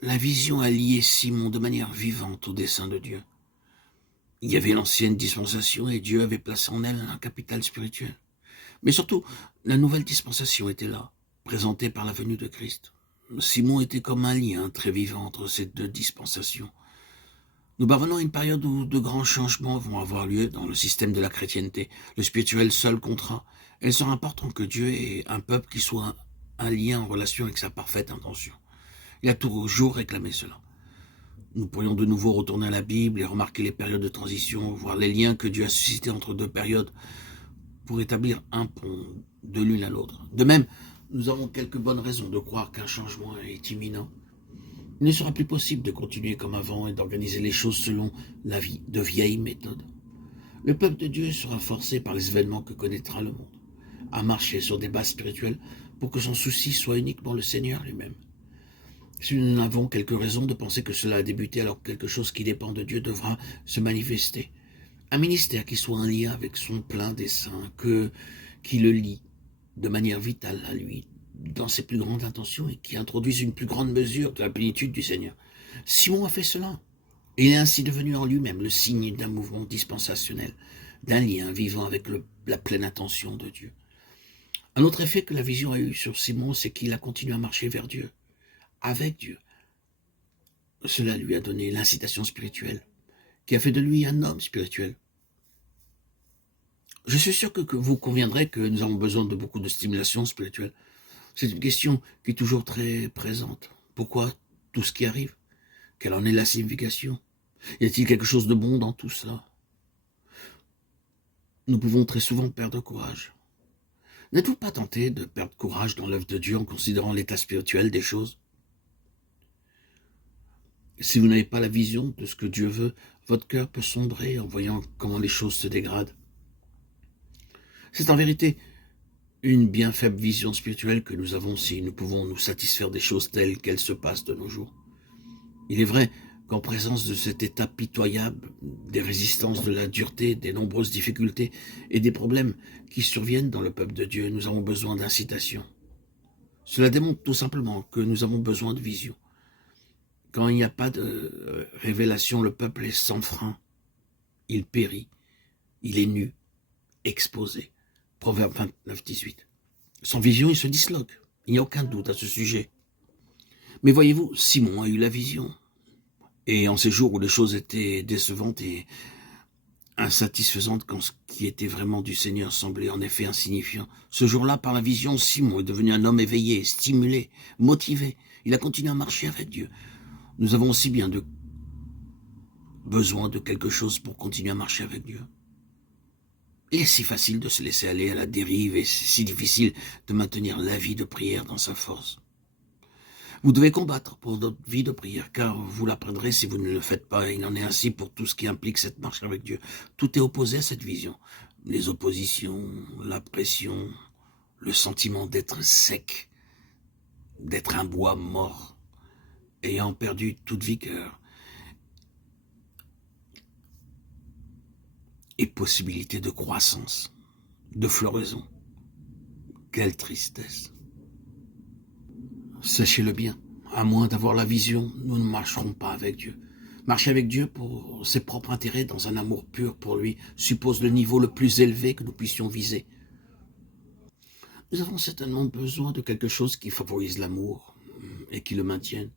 La vision a lié Simon de manière vivante au dessein de Dieu. Il y avait l'ancienne dispensation et Dieu avait placé en elle un capital spirituel. Mais surtout, la nouvelle dispensation était là, présentée par la venue de Christ. Simon était comme un lien très vivant entre ces deux dispensations. Nous parvenons à une période où de grands changements vont avoir lieu dans le système de la chrétienté. Le spirituel seul comptera. Il sera important que Dieu ait un peuple qui soit un lien en relation avec sa parfaite intention. Il a toujours réclamé cela. Nous pourrions de nouveau retourner à la Bible et remarquer les périodes de transition, voir les liens que Dieu a suscités entre deux périodes pour établir un pont de l'une à l'autre. De même, nous avons quelques bonnes raisons de croire qu'un changement est imminent. Il ne sera plus possible de continuer comme avant et d'organiser les choses selon la vie de vieilles méthodes. Le peuple de Dieu sera forcé par les événements que connaîtra le monde à marcher sur des bases spirituelles pour que son souci soit uniquement le Seigneur lui-même. Si nous avons quelques raisons de penser que cela a débuté alors que quelque chose qui dépend de Dieu devra se manifester, un ministère qui soit en lien avec son plein dessein, qui le lie de manière vitale à lui, dans ses plus grandes intentions et qui introduise une plus grande mesure de la plénitude du Seigneur. Simon a fait cela. Il est ainsi devenu en lui-même le signe d'un mouvement dispensationnel, d'un lien vivant avec la pleine intention de Dieu. Un autre effet que la vision a eu sur Simon, c'est qu'il a continué à marcher vers Dieu, avec Dieu. Cela lui a donné l'incitation spirituelle, qui a fait de lui un homme spirituel. Je suis sûr que vous conviendrez que nous avons besoin de beaucoup de stimulation spirituelle. C'est une question qui est toujours très présente. Pourquoi tout ce qui arrive? Quelle en est la signification? Y a-t-il quelque chose de bon dans tout cela? Nous pouvons très souvent perdre courage. N'êtes-vous pas tenté de perdre courage dans l'œuvre de Dieu en considérant l'état spirituel des choses? Si vous n'avez pas la vision de ce que Dieu veut, votre cœur peut sombrer en voyant comment les choses se dégradent. C'est en vérité une bien faible vision spirituelle que nous avons si nous pouvons nous satisfaire des choses telles qu'elles se passent de nos jours. Il est vrai qu'en présence de cet état pitoyable, des résistances, de la dureté, des nombreuses difficultés et des problèmes qui surviennent dans le peuple de Dieu, nous avons besoin d'incitation. Cela démontre tout simplement que nous avons besoin de vision. Quand il n'y a pas de révélation, le peuple est sans frein. Il périt. Il est nu, exposé. Proverbe 29, 18. Sans vision, il se disloque. Il n'y a aucun doute à ce sujet. Mais voyez-vous, Simon a eu la vision. Et en ces jours où les choses étaient décevantes et insatisfaisantes, quand ce qui était vraiment du Seigneur semblait en effet insignifiant, ce jour-là, par la vision, Simon est devenu un homme éveillé, stimulé, motivé. Il a continué à marcher avec Dieu. Nous avons aussi bien besoin de quelque chose pour continuer à marcher avec Dieu. Il est si facile de se laisser aller à la dérive et c'est si difficile de maintenir la vie de prière dans sa force. Vous devez combattre pour votre vie de prière, car vous l'apprendrez si vous ne le faites pas. Il en est ainsi pour tout ce qui implique cette marche avec Dieu. Tout est opposé à cette vision. Les oppositions, la pression, le sentiment d'être sec, d'être un bois mort, ayant perdu toute vigueur, et possibilité de croissance, de floraison. Quelle tristesse! Sachez-le bien, à moins d'avoir la vision, nous ne marcherons pas avec Dieu. Marcher avec Dieu pour ses propres intérêts, dans un amour pur pour lui, suppose le niveau le plus élevé que nous puissions viser. Nous avons certainement besoin de quelque chose qui favorise l'amour et qui le maintienne.